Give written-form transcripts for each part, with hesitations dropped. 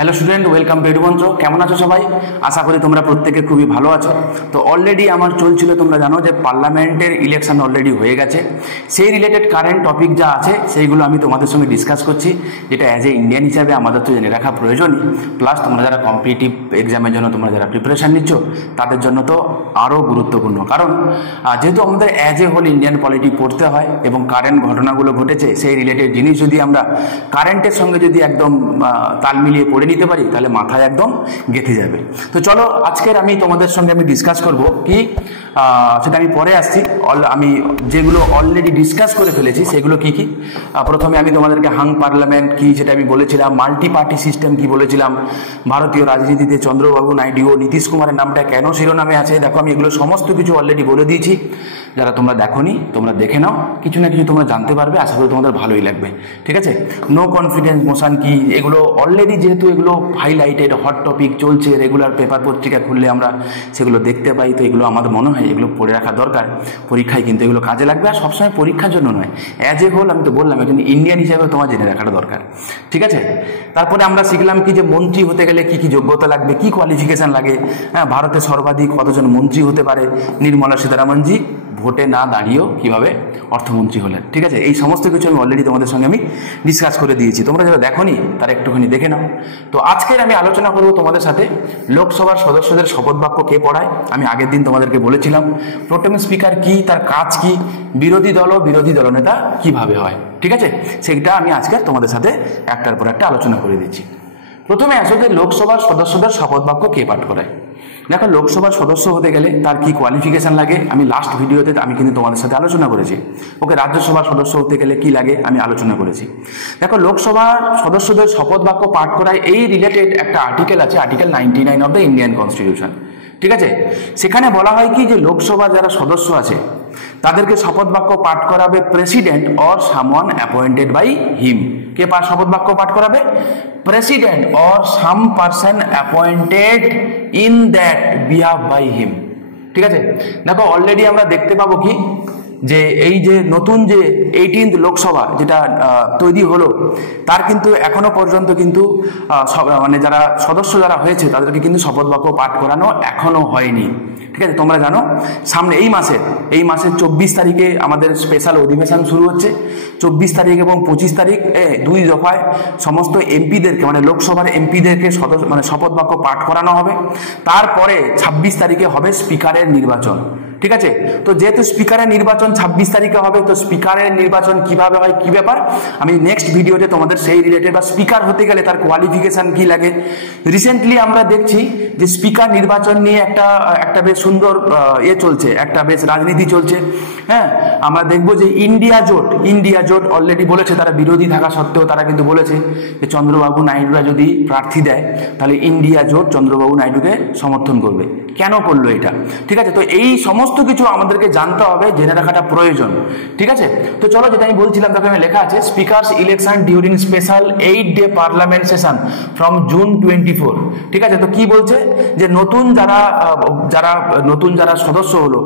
Hello student, welcome to Edumantra. কেমন আছো সবাই? আশা করি তোমরা প্রত্যেকে খুবই ভালো আছো। তো অলরেডি আমার চলছিল, তোমরা জানো যে পার্লামেন্টের ইলেকশন অলরেডি হয়ে গেছে। সেই রিলেটেড কারেন্ট টপিক যা আছে সেইগুলো আমি তোমাদের সঙ্গে ডিসকাস করছি, যেটা অ্যাজ এ ইন্ডিয়ান হিসাবে আমাদের তো জেনে রাখা প্রয়োজনই। প্লাস তোমরা যারা কম্পিটিটিভ এক্সামের জন্য তোমরা যারা প্রিপারেশান নিচ্ছ তাদের জন্য তো আরও গুরুত্বপূর্ণ, কারণ যেহেতু আমাদের as a whole Indian polity পড়তে হয় এবং কারেন্ট ঘটনাগুলো ঘটেছে সেই রিলেটেড জিনিস যদি আমরা কারেন্টের সঙ্গে যদি একদম তাল মিলিয়ে পড়ে নিতে পারি তাহলে মাথায় একদম গেঁথে যাবে। তো চলো আজকের আমি তোমাদের সঙ্গে ডিসকাস করব কি, সেটা আমি পরে আসছি। আমি যেগুলো অলরেডি ডিসকাস করে ফেলেছি সেগুলো কি কি। প্রথমে আমি তোমাদেরকে হাং পার্লামেন্ট কি সেটা আমি বলেছিলাম, মাল্টি পার্টি সিস্টেম কি বলেছিলাম, ভারতীয় রাজনীতিতে চন্দ্রবাবু নাইডু ও নীতিশ কুমারের নামটা কেন শিরোনামে আছে, দেখো আমি এগুলো সমস্ত কিছু অলরেডি বলে দিয়েছি। যারা তোমরা দেখোনি তোমরা দেখে নাও, কিছু না কিছু তোমরা জানতে পারবে, আশা করি তোমাদের ভালোই লাগবে। ঠিক আছে, নো কনফিডেন্স মোশন কি, এগুলো অলরেডি যেহেতু এগুলো হাইলাইটেড হট টপিক চলছে, রেগুলার পেপার পত্রিকা খুললে আমরা সেগুলো দেখতে পাই। তো এগুলো আমাদের মনে হয় এগুলো পড়ে রাখা দরকার, পরীক্ষায় কিন্তু এগুলো কাজে লাগবে। আর সবসময় পরীক্ষার জন্য নয়, অ্যাজ এ হোল আমি তো বললাম একজন ইন্ডিয়ান হিসাবে তোমার জেনে রাখাটা দরকার। ঠিক আছে, তারপরে আমরা শিখলাম কি যে মন্ত্রী হতে গেলে কি কি যোগ্যতা লাগবে, কি কোয়ালিফিকেশান লাগে। হ্যাঁ, ভারতে সর্বাধিক কতজন মন্ত্রী হতে পারে, নির্মলা সীতারামনজি ভোটে না দাঁড়িয়েও কিভাবে অর্থমন্ত্রী হলেন। ঠিক আছে, এই সমস্ত কিছু আমি অলরেডি তোমাদের সঙ্গে আমি ডিসকাস করে দিয়েছি, তোমরা যারা দেখোনি তারা একটুখানি দেখে নাও। তো আজকের আমি আলোচনা করবো তোমাদের সাথে লোকসভার সদস্যদের শপথ বাক্য কে পড়ায়। আমি আগের দিন তোমাদেরকে বলেছিলাম প্রোটেম স্পিকার কি, তার কাজ কি, বিরোধী দল ও বিরোধী দলনেতা কিভাবে হয়। ঠিক আছে, সেটা আমি আজকে তোমাদের সাথে একটার পর একটা আলোচনা করে দিচ্ছি। প্রথমে আসো যে লোকসভার সদস্যদের শপথ বাক্য কে পাঠ করায়। দেখো, লোকসভার সদস্য হতে গেলে তার কি কোয়ালিফিকেশান লাগে আমি লাস্ট ভিডিওতে আমি কিন্তু তোমাদের সাথে আলোচনা করেছি। ওকে, রাজ্যসভার সদস্য হতে গেলে কি লাগে আমি আলোচনা করেছি। দেখো, লোকসভার সদস্যদের শপথ বাক্য পাঠ করায় এই রিলেটেড একটা আর্টিকেল আছে, article 99 of the Indian constitution. ঠিক আছে, সেখানে বলা হয় কি যে লোকসভার যারা সদস্য আছে তাদেরকে শপথ বাক্য পাঠ করাবে president or someone appointed by him. কে শপথ বাক্য পাঠ করাবে? President or some person appointed in that behalf by him. ঠিক আছে, দেখো অলরেডি আমরা দেখতে পাবো কি যে এই যে নতুন যে 18th লোকসভা যেটা তৈরি হলো তার কিন্তু এখনো পর্যন্ত কিন্তু মানে যারা সদস্য যারা হয়েছে তাদেরকে কিন্তু শপথ বাক্য পাঠ করানো এখনো হয়নি। ঠিক আছে, তোমরা জানো সামনে এই মাসের 24 তারিখে আমাদের স্পেশাল অধিবেশন শুরু হচ্ছে। 24 তারিখ এবং 25 তারিখ দুই দফায় সমস্ত এমপিদেরকে মানে লোকসভার এমপিদেরকে মানে শপথ বাক্য পাঠ করানো হবে। তারপরে 26 তারিখে হবে স্পিকারের নির্বাচন। ঠিক আছে, তো যেহেতু স্পিকারের নির্বাচন 26 তারিখে হবে, তো স্পিকারের নির্বাচন কিভাবে হয় কি ব্যাপার আমি নেক্সট ভিডিওতে তোমাদের সেই রিলেটেড বা স্পিকার হতে গেলে তার কোয়ালিফিকেশন কি লাগে। রিসেন্টলি আমরা দেখছি যে স্পিকার নির্বাচন নিয়ে একটা বেশ সুন্দর চলছে, একটা বেশ রাজনীতি চলছে। হ্যাঁ, আমরা দেখবো যে ইন্ডিয়া জোট অলরেডি বলেছে, তারা বিরোধী থাকা সত্ত্বেও তারা কিন্তু বলেছে যে চন্দ্রবাবু নাইডুরা যদি প্রার্থী দেয় তাহলে ইন্ডিয়া জোট চন্দ্রবাবু নাইডুকে সমর্থন করবে। কেন করলো এটা? ঠিক আছে, তো এই সমস্ত কিছু আমাদেরকে জানতে হবে, জেনে রাখাটা প্রয়োজন। ঠিক আছে, তো চলো যেটা আমি বলছিলাম দেখো আমি লেখা আছে speakers election during special 8-day parliament session from June 24। ঠিক আছে, তো কি বলছে যে নতুন যারা সদস্য হলো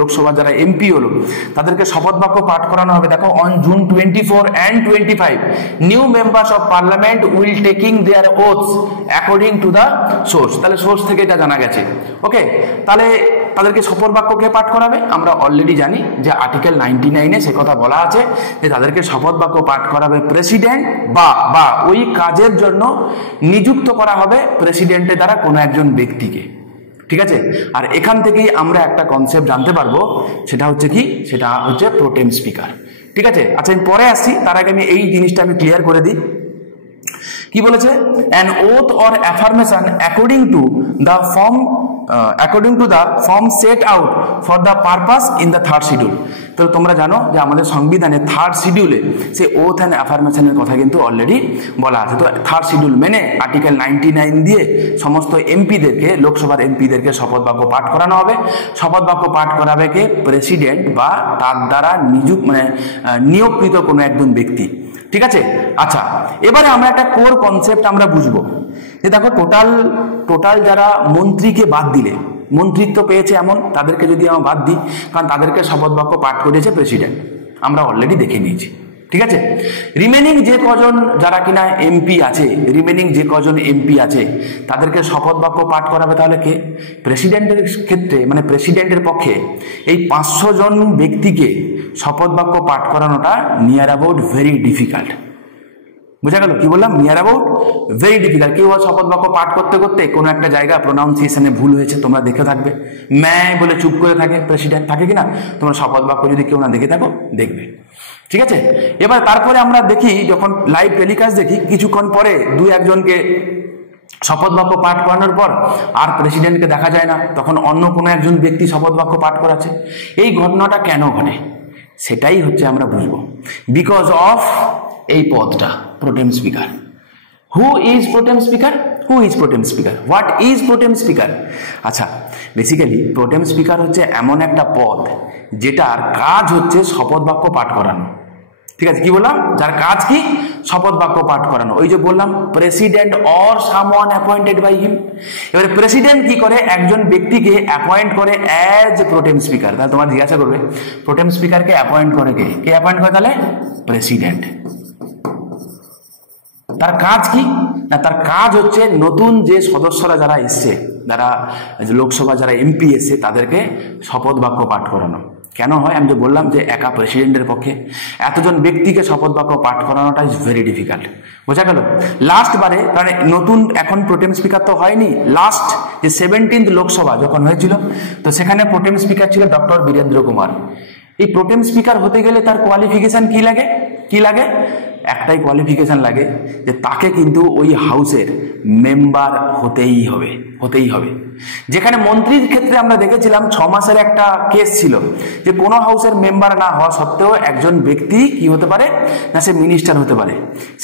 লোকসভা যারা এমপি হলো তাদেরকে শপথ বাক্য পাঠ করানো হবে। দেখো on June 24 and 25 new members of parliament will taking their oaths according to the source. তাহলে সোর্স থেকে এটা জানা গেছে। ওকে, তাহলে তাদেরকে শপথ বাক্য কে পাঠ করাবে? আমরা অলরেডি জানি যে আর্টিকেল 99-এ সে কথা বলা আছে যে তাদেরকে শপথ বাক্য পাঠ করাবে প্রেসিডেন্ট বা ওই কাজের জন্য নিযুক্ত করা হবে প্রেসিডেন্টের দ্বারা কোনো একজন ব্যক্তিকে। ঠিক আছে, আর এখান থেকেই আমরা একটা কনসেপ্ট জানতে পারবো, সেটা হচ্ছে প্রোটেম স্পিকার। ঠিক আছে, আচ্ছা আমি পরে আসছি, তার আগে আমি এই জিনিসটা আমি ক্লিয়ার করে দিই। কি বলেছে? an oath or affirmation according to the form set out for the purpose in the 3rd schedule। তো তোমরা জানো যে আমাদের সংবিধানে 3rd শিডিউলে সে ওথ অ্যান্ড অ্যাফার্মেশনের কথা কিন্তু অলরেডি বলা আছে। তো 3rd শিডিউল মেনে আর্টিকেল 99 দিয়ে সমস্ত এমপিদেরকে, লোকসভার এমপিদেরকে শপথ বাক্য পাঠ করানো হবে। শপথ বাক্য পাঠ করাবে কে? প্রেসিডেন্ট বা তার দ্বারা নিয়োগকৃত কোনো একজন ব্যক্তি। ঠিক আছে, আচ্ছা এবারে আমরা একটা কোর কনসেপ্ট আমরা বুঝবো যে দেখো টোটাল যারা মন্ত্রীকে বাদ দিলে, মন্ত্রিত্ব পেয়েছে এমন তাদেরকে যদি আমরা বাদ দিই, কারণ তাদেরকে শপথ বাক্য পাঠ করেছে প্রেসিডেন্ট, আমরা অলরেডি দেখে নিয়েছি। ঠিক আছে। রিমেনিং যে কজন যারা কিনা এমপি আছে, রিমেনিং যে কজন এমপি আছে তাদেরকে শপথ বাক্য পাঠ করাবে তাহলে কে? প্রেসিডেন্টের ক্ষেত্রে মানে প্রেসিডেন্টের পক্ষে এই 500 জন ব্যক্তিকে শপথ বাক্য পাঠ করানোটা নিয়ার অ্যাবাউট ভেরি ডিফিকাল্ট। বুঝা গেল কি বললাম? Near about very difficult. কেউ শপথ বাক্য পাঠ করতে করতে কোনো একটা জায়গা প্রোনাউন্সিয়েশনে ভুল হয়েছে, তোমরা দেখে থাকবে, ম্যায় বলে চুপ করে থাকে, প্রেসিডেন্ট থাকে কিনা, তোমরা শপথ বাক্য যদি কেউ না দেখে থাকো দেখবে, ঠিক আছে। এবার তারপরে আমরা দেখি যখন লাইভ টেলিকাস্ট দেখি, কিছুক্ষণ পরে 2-1 জনকে শপথ বাক্য পাঠ করানোর পর আর প্রেসিডেন্টকে দেখা যায় না, তখন অন্য কোনো একজন ব্যক্তি শপথ বাক্য পাঠ করাচ্ছে। এই ঘটনাটা কেন ঘটে সেটাই হচ্ছে আমরা বুঝবো। বিকজ অফ এই পদটা pro tem speaker. Who is pro tem speaker? Who is pro tem speaker? What is pro tem speaker? আচ্ছা, বেসিক্যালি প্রোটেম স্পিকার হচ্ছে এমন একটা পদ যেটার কাজ হচ্ছে শপথ বাক্য পাঠ করানো, ঠিক আছে। কি বললাম? যার কাজ কি? শপথ বাক্য পাঠ করানো। ওই যে বললাম president or someone appointed by him. এবারে প্রেসিডেন্ট কি করে? একজন ব্যক্তিকে অ্যাপয়েন্ট করে অ্যাজ প্রোটেম স্পিকার। তাহলে তোমার জিজ্ঞাসা করবে প্রোটেম স্পিকারকে অ্যাপয়েন্ট করে কে? কে অ্যাপয়েন্ট করে? তাহলে প্রেসিডেন্ট। তার কাজ কি না? তার কাজ হচ্ছে নতুন যে সদস্যরা যারা এসছে, যারা লোকসভা যারা এমপি এসছে তাদেরকে শপথ বাক্য পাঠ করানো। কেন হয়? আমি যে বললাম যে একা প্রেসিডেন্টের পক্ষে এতজন ব্যক্তিকে শপথ বাক্য পাঠ করানোটা ইজ ভেরি ডিফিকাল্ট। বোঝা গেল? লাস্ট বারে মানে নতুন এখন প্রোটেম স্পিকার তো হয়নি, লাস্ট যে 17th লোকসভা যখন হয়েছিল তো সেখানে প্রোটেম স্পিকার ছিল ডক্টর বীরেন্দ্র কুমার। এই প্রোটেম স্পিকার হতে গেলে তার কোয়ালিফিকেশন কি লাগে? কি লাগে? একটাই কোয়ালিফিকেশন লাগে যে তাকে কিন্তু ওই হাউসের মেম্বার হতেই হবে, হতেই হবে। যেখানে মন্ত্রীর ক্ষেত্রে আমরা দেখেছিলাম 6 মাসের একটা কেস ছিল যে কোনো হাউসের মেম্বার না হওয়া সত্ত্বেও একজন ব্যক্তি কি হতে পারে না, সে মিনিস্টার হতে পারে।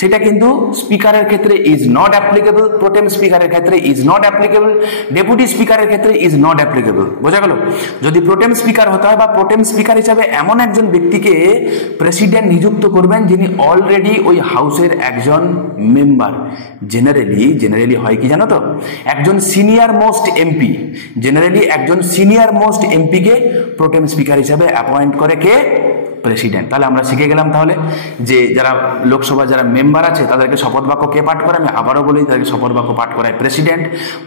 সেটা কিন্তু স্পিকারের ক্ষেত্রে ইজ নট অ্যাপ্লিকেবল, প্রোটেম স্পিকারের ক্ষেত্রে ইজ নট অ্যাপ্লিকেবল, ডেপুটি স্পিকারের ক্ষেত্রে ইজ নট অ্যাপ্লিকেবল। বোঝা গেল? যদি প্রোটেম স্পিকার হতে হয় বা প্রোটেম স্পিকার হিসাবে এমন একজন ব্যক্তিকে প্রেসিডেন্ট নিযুক্ত করবেন যিনি অলরেডি ওই হাউসের একজন মেম্বার। জেনারেলি হয় কি জানো তো, একজন সিনিয়র মোস্ট এমপি, জেনারেলি একজন সিনিয়র মোস্ট এমপিকে প্রোটেম স্পিকার হিসাবে অ্যাপয়েন্ট করে কে? প্রেসিডেন্ট। তাহলে আমরা শিখে গেলাম তাহলে যে যারা লোকসভা যারা মেম্বার আছে তাদেরকে শপথ বাক্য কে পাঠ করে? আমি আবারও বলি, তাদেরকে শপথ বাক্য পাঠ করায় প্রেসিডেন্ট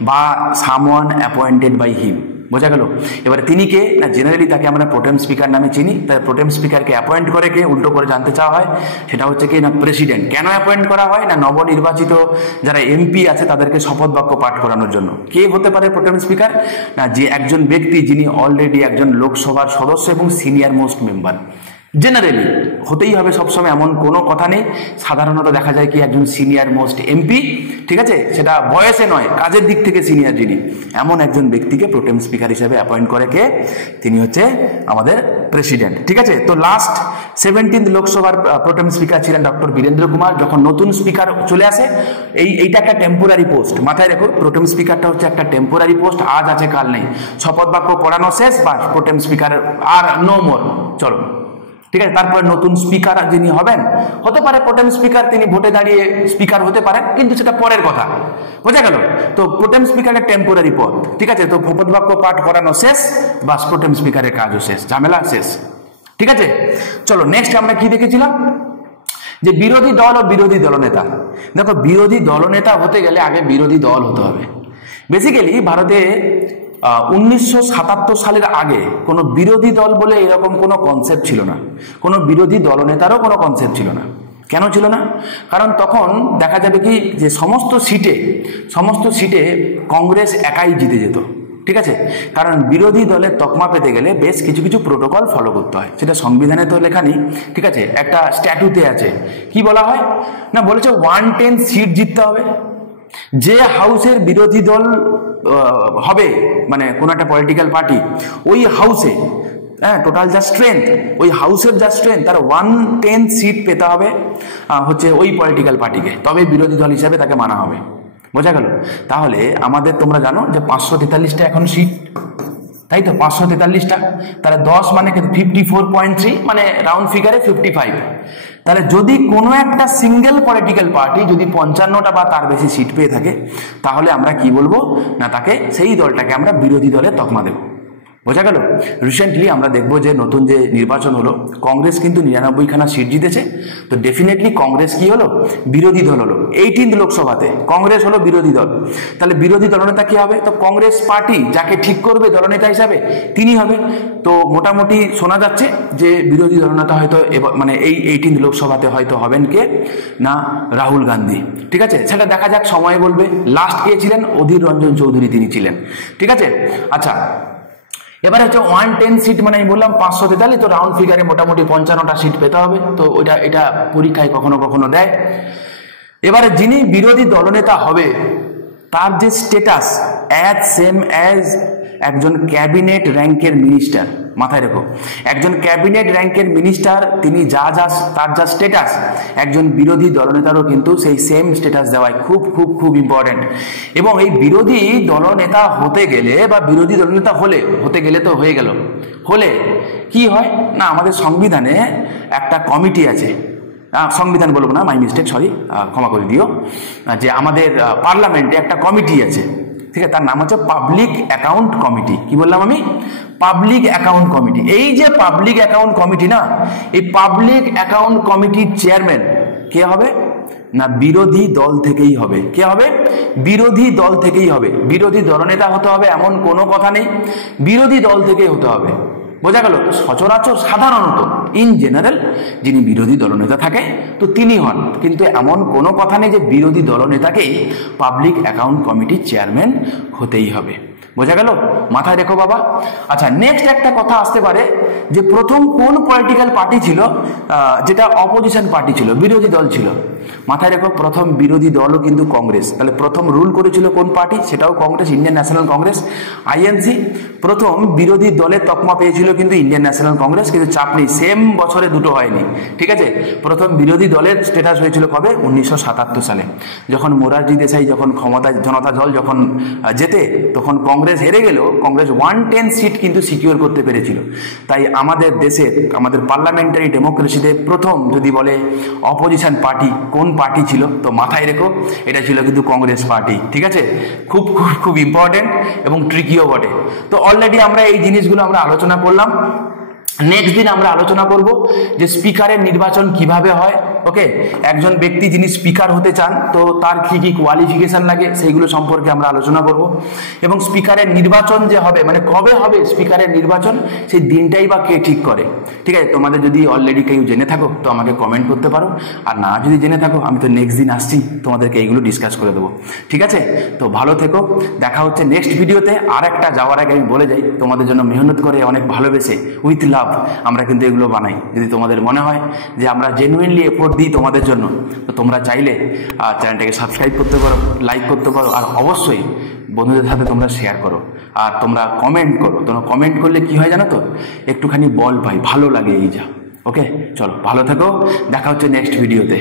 বা সামওয়ান অ্যাপয়েন্টেড বাই হিম। বোঝা গেল? এবারে তিনি কে না, জেনারেলি তাকে আমরা প্রোটেম স্পিকার নামে চিনি। তাই প্রোটেম স্পিকারকে অ্যাপয়েন্ট করে কে? উল্টো করে জানতে চাওয়া হয়, সেটা হচ্ছে কি না প্রেসিডেন্ট। কেন অ্যাপয়েন্ট করা হয় না, নবনির্বাচিত যারা এমপি আছে তাদেরকে শপথ বাক্য পাঠ করানোর জন্য। কে হতে পারে প্রোটেম স্পিকার না, যে একজন ব্যক্তি যিনি অলরেডি একজন লোকসভার সদস্য এবং সিনিয়র মোস্ট মেম্বার। জেনারেলি হতেই হবে সবসময়, এমন কোনো কথা নেই। সাধারণত দেখা যায় কি একজন সিনিয়র মোস্ট এমপি, ঠিক আছে, সেটা বয়সে নয় কাজের দিক থেকে সিনিয়র যিনি, এমন একজন ব্যক্তিকে প্রোটেম স্পিকার হিসেবে অ্যাপয়েন্ট করে কে? তিনি হচ্ছে আমাদের প্রেসিডেন্ট। ঠিক আছে, তো লাস্ট 17th লোকসভার প্রোটেম স্পিকার ছিলেন ডক্টর বীরেন্দ্র কুমার। যখন নতুন স্পিকার চলে আসে, এইটা একটা টেম্পোরারি পোস্ট, মাথায় রেখো। প্রোটেম স্পিকারটা হচ্ছে একটা টেম্পোরারি পোস্ট, আজ আছে কাল নেই। শপথ বাক্য পড়ানো শেষ, বা প্রোটেম স্পিকার আর নো মোর, চলো, ঠিক আছে। তারপরে নতুন স্পিকার যিনি হবেন, হতে পারে প্রোটেম স্পিকার তিনি ভোটে দাঁড়িয়ে স্পিকার হতে পারেন, কিন্তু সেটা পরের কথা। বোঝা গেল? তো প্রোটেম স্পিকারের টেম্পোরারি পদ, ঠিক আছে। তো শপথ বাক্য পাঠ করানো শেষ, বা প্রোটেম স্পিকারের কাজও শেষ, ঝামেলা শেষ। ঠিক আছে, চলো নেক্সট আমরা কি দেখেছিলাম যে বিরোধী দল ও বিরোধী দলনেতা। দেখো, বিরোধী দলনেতা হতে গেলে আগে বিরোধী দল হতে হবে। বেসিক্যালি ভারতে 1977 সালের আগে কোনো বিরোধী দল বলে এরকম কোনো কনসেপ্ট ছিল না, কোনো বিরোধী দলনেতারও কোনো কনসেপ্ট ছিল না। কেন ছিল না? কারণ তখন দেখা যাবে কি যে সমস্ত সিটে কংগ্রেস একাই জিতে যেত। ঠিক আছে, কারণ বিরোধী দলের তকমা পেতে গেলে বেশ কিছু প্রোটোকল ফলো করতে হয়, সেটা সংবিধানে তো লেখা নেই, ঠিক আছে, একটা স্ট্যাটুতে আছে। কি বলা হয় না, বলেছে 110 সিট জিততে হবে। যে হাউসের বিরোধী দল হবে, মানে কোন একটা পলিটিক্যাল পার্টি, ওই হাউসে টোটাল যা স্ট্রেংথ, ওই হাউসের যা স্ট্রেংথ, তার 110 সিট পেতে হবে হচ্ছে ওই পলিটিক্যাল পার্টিকে, তবে বিরোধী দল হিসাবে তাকে মানা হবে। বোঝা গেল? তাহলে আমাদের তোমরা জানো যে 543টা এখন সিট, তাই তো 543টা, তাহলে 10 মানে 54.3, মানে রাউন্ড ফিগারে 55। তাহলে যদি কোনো একটা সিঙ্গেল পলিটিক্যাল পার্টি যদি 55টা বা তার বেশি সিট পেয়ে থাকে, তাহলে আমরা কি বলবো না, তাকে, সেই দলটাকে আমরা বিরোধী দলের তকমা দেব। বোঝা গেল। রিসেন্টলি আমরা দেখবো যে নতুন যে নির্বাচন হলো, কংগ্রেস কিন্তু 99খানা সিট জিতেছে। তো ডেফিনেটলি কংগ্রেস কি হলো? বিরোধী দল হলো। 18 লোকসভাতে কংগ্রেস হলো বিরোধী দল। তাহলে বিরোধী দলনেতা কি হবে? তো কংগ্রেস পার্টি যাকে ঠিক করবে দলনেতা হিসাবে তিনি হবে। তো মোটামুটি শোনা যাচ্ছে যে বিরোধী দলনেতা হয়তো মানে এই 18 লোকসভাতে হয়তো হবেন কে না, রাহুল গান্ধী। ঠিক আছে, সেটা দেখা যাক, সময় বলবে। লাস্ট কে ছিলেন? অধীর রঞ্জন চৌধুরী, তিনি ছিলেন। ঠিক আছে, আচ্ছা এবারে হচ্ছে 110 সিট, মানে আমি বললাম 543, তো রাউন্ড ফিগারে মোটামুটি 55টা সিট পেতে হবে। তো এটা পরীক্ষায় কখনো কখনো দেয়। এবারে যিনি বিরোধী দলনেতা হবে তার যে স্ট্যাটাস অ্যাজ সেম অ্যাজ একজন ক্যাবিনেট র্যাঙ্কের মিনিস্টার। মাথায় রেখো, একজন ক্যাবিনেট র্যাঙ্কের মিনিস্টার তিনি তার যা স্ট্যাটাস, একজন বিরোধী দলনেতারও কিন্তু সেই সেম স্ট্যাটাস দেওয়ায় খুব খুব খুব ইম্পর্টেন্ট। এবং এই বিরোধী দলনেতা হতে গেলে বা বিরোধী দলনেতা হতে গেলে তো হয়ে গেল, হলে কি হয় না, আমাদের সংবিধানে একটা কমিটি আছে, সংবিধান বলবো না, মাই মিস্টেক, সরি, ক্ষমা করে দিও, যে আমাদের পার্লামেন্টে একটা কমিটি আছে, ঠিক আছে, তার নাম হচ্ছে পাবলিক অ্যাকাউন্ট কমিটি। কি বললাম আমি? Public account committee. এই যে পাবলিক অ্যাকাউন্ট কমিটি না, এই পাবলিক অ্যাকাউন্ট কমিটির চেয়ারম্যান কে হবে না, বিরোধী দল থেকেই হবে। কে হবে? বিরোধী দল থেকেই হবে। বিরোধী দলনেতা হতে হবে এমন কোনো কথা নেই, বিরোধী দল থেকেই হতে হবে। বোঝা গেল? সচরাচর সাধারণত ইন জেনারেল যিনি বিরোধী দলনেতা থাকে তো তিনি হন, কিন্তু এমন কোনো কথা নেই যে বিরোধী দলনেতাকেই পাবলিক অ্যাকাউন্ট কমিটির চেয়ারম্যান হতেই হবে। বোঝা গেল? মাথায় রেখো বাবা। আচ্ছা, নেক্সট একটা কথা আসতে পারে যে প্রথম কোন পলিটিক্যাল পার্টি ছিল যেটা অপোজিশন পার্টি ছিল, বিরোধী দল ছিল? মাথায় রেখো, প্রথম বিরোধী দলও কিন্তু কংগ্রেস। তাহলে প্রথম রুল করেছিল কোন পার্টি? সেটাও Congress, Indian national Congress, INC. প্রথম বিরোধী দলের তকমা পেয়েছিল কিন্তু ইন্ডিয়ান ন্যাশনাল কংগ্রেস, কিন্তু চাপ নেই, সেম বছরে দুটো হয়নি। ঠিক আছে, প্রথম বিরোধী দলের স্ট্যাটাস হয়েছিল কবে? 1977 সালে, যখন মোরারজি দেশাই যখন ক্ষমতায়, জনতা দল যখন জেতে, তখন কংগ্রেস হেরে গেলেও কংগ্রেস 110 সিট কিন্তু সিকিউর করতে পেরেছিল। তাই আমাদের দেশে, আমাদের পার্লামেন্টারি ডেমোক্রেসিতে প্রথম যদি বলে অপোজিশন পার্টি কোন পার্টি ছিল, তো মাথায় রেখো এটা ছিল কিন্তু কংগ্রেস পার্টি। ঠিক আছে, খুব খুব খুব ইম্পর্টেন্ট এবং ট্রিকিও বটে। তো অলরেডি আমরা এই জিনিসগুলো আমরা আলোচনা করলাম। নেক্সট দিন আমরা আলোচনা করব যে স্পিকারের নির্বাচন কিভাবে হয়। ওকে, একজন ব্যক্তি যিনি স্পিকার হতে চান তো তার কি কি কোয়ালিফিকেশন লাগে সেইগুলো সম্পর্কে আমরা আলোচনা করব। এবং স্পিকারের নির্বাচন যে হবে, মানে কবে হবে স্পিকারের নির্বাচন, সেই দিনটাই বা কে ঠিক করে। ঠিক আছে, তোমাদের যদি অলরেডি কেউ জেনে থাকো তো আমাকে কমেন্ট করতে পারো, আর না যদি জেনে থাকো আমি তো নেক্সট দিন আসছি তোমাদেরকে এইগুলো ডিসকাস করে দেবো। ঠিক আছে, তো ভালো থেকো, দেখা হচ্ছে নেক্সট ভিডিওতে। আর একটা যাওয়ার আগে আমি বলে যাই, তোমাদের জন্য মেহনত করে অনেক ভালোবেসে উইথ লাভ আমরা কিন্তু এগুলো বানাই। যদি তোমাদের মনে হয় যে আমরা জেনুইনলি এফোর্ট দিই তোমাদের জন্য, তো তোমরা চাইলে চ্যানেলটাকে সাবস্ক্রাইব করতে পারো, লাইক করতে পারো, আর অবশ্যই বন্ধুদের সাথে তোমরা শেয়ার করো, আর তোমরা কমেন্ট করো। তোমরা কমেন্ট করলে কি হয় জানো তো, একটুখানি বল পাই, ভালো লাগে এই যা। ওকে, চলো ভালো থেকো, দেখা হচ্ছে নেক্সট ভিডিওতে।